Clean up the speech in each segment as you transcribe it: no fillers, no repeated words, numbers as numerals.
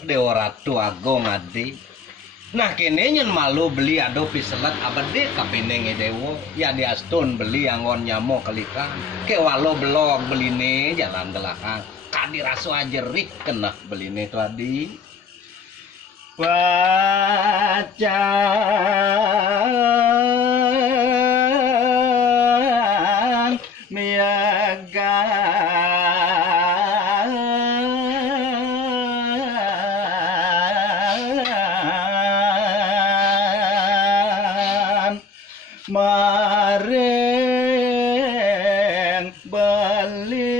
Dewa Ratu Agung adi. Nah kene nyen malu beli ado piselet abade kapeneng dewo ya diastun beli anggon nyamo kelikan ke walo belok beline jalan gelakang kadi raso ajerik kena beline tu adi baca miaga Mareng bali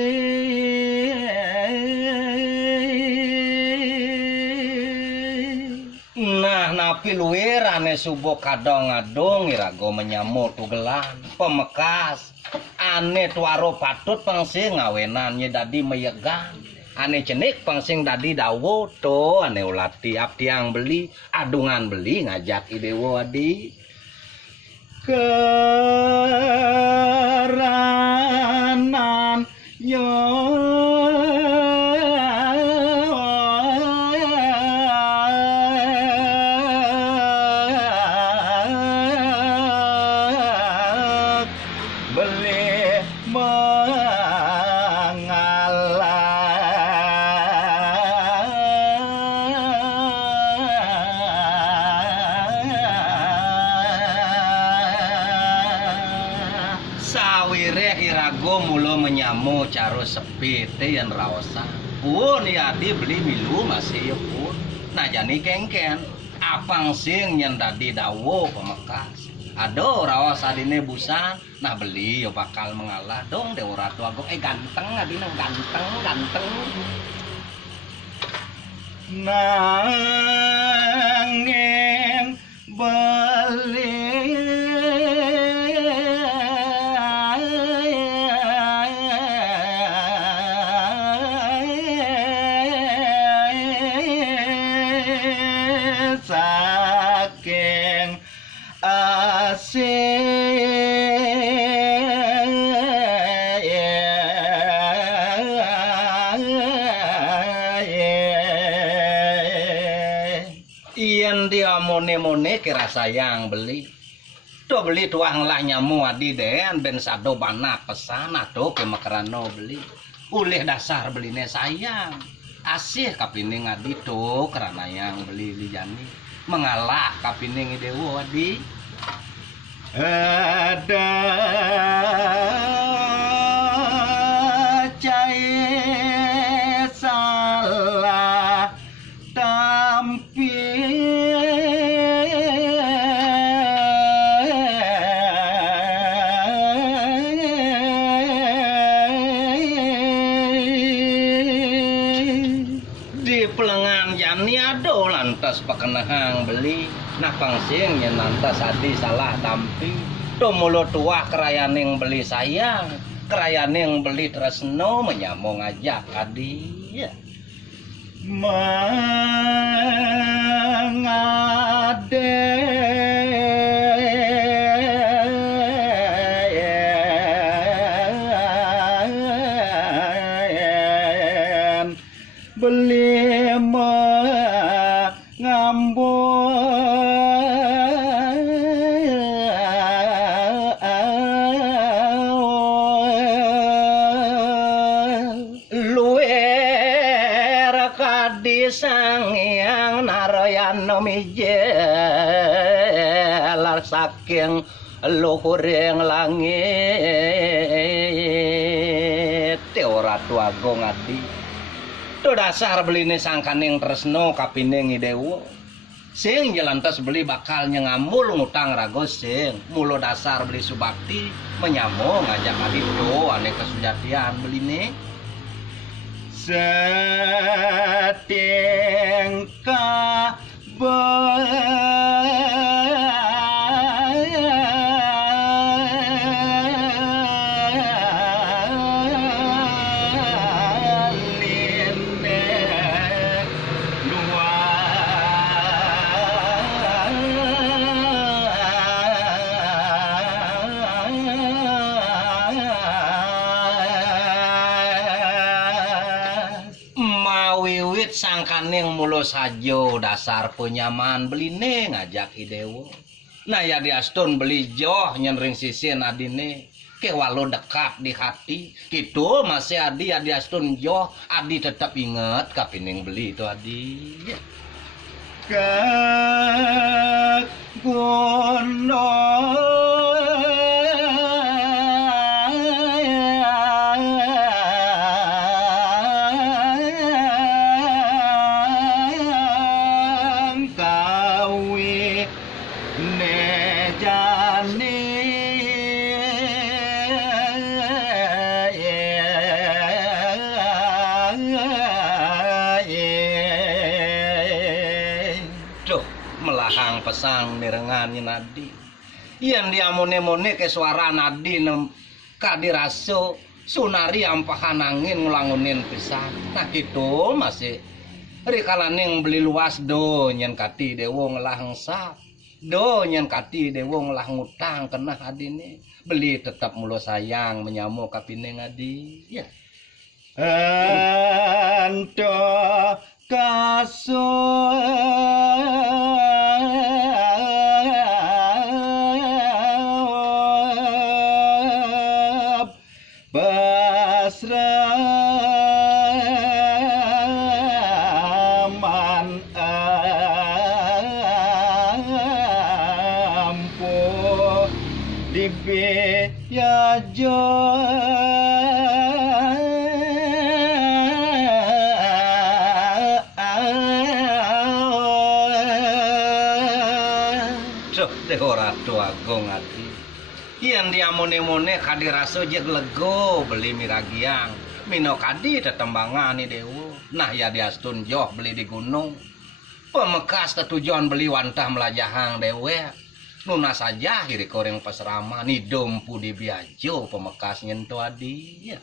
nah napi luir ane subuh kadang ngadong irago menyamur tugelan pemekas ane tuaro patut pangsing ngawenannya dadi meyegan ane cenik pangsing dadi dawo to ane ulati abdi yang beli adungan beli ngajak idewo adi keranan yo beli sawire irago mulo menyamu caro sepi teh yang raosan pun ya di beli milu masih pun nah jani kengken apang sing yang tadi dawo pemekas ado raos adine busan nah beli yo bakal mengalah dong Dewa Ratu Agung ganteng adine ganteng nanging beli saking yen dia mone kira sayang beli do beli tuang lah nyamu adi den ben sado bana pesan ado ke makarano beli ulih dasar beline sayang asih kapining adi to karena yang beli lijani mengalah kapining dewo adi ada cai salah di pelengan jani ado lantas pakenahang beli nah pangsing yen lantas adi salah tampi do mulo tuah kerayaning beli sayang kerayaning beli tresno menyamo ngajak adi ya beli luer kadisang yang narayana mijelar saking luhuring langit Dewa Ratu Agung adi do dasar beline sangkaning tresno kapining idewo sing jelantas beli bakal nyengamul ngutang rago sing mulo dasar beli subakti menyamo ngajak adito ane kesujatian beline seting ka rikalaneng mulo sajo dasar penyaman beline ngajak idewo. Nah ya diastun beli joh nyenring sisin adine ke walau dekat di hati gitu masih adi astun joh adi tetap inget kapining beli itu adi ya. Ke gunung kawi nejani melahang pesang nirengannya nadi yang diamone-mone ke suara nadi kadiraso sunari ampahan angin ngulangunin pisan nah gitu masih rikalaning beli luas do nyen kati dewo ngelahang sap do nyen kati dewo ngelah ngutang kena adine beli tetap mulo sayang menyamu kapining adi ya ento kasop basraman ampuh dibiajo ora tua agung ati yang diamone-mone kadi raso jeg lego beli miragiang mino kadi tetembangan ni dewo nah ya diastun joh beli di gunung pemekas tetujuan beli wantah melajahang dewe nuna saja hiri koreng pasrama ni dompu di biajo pemekas nyentuh adi ya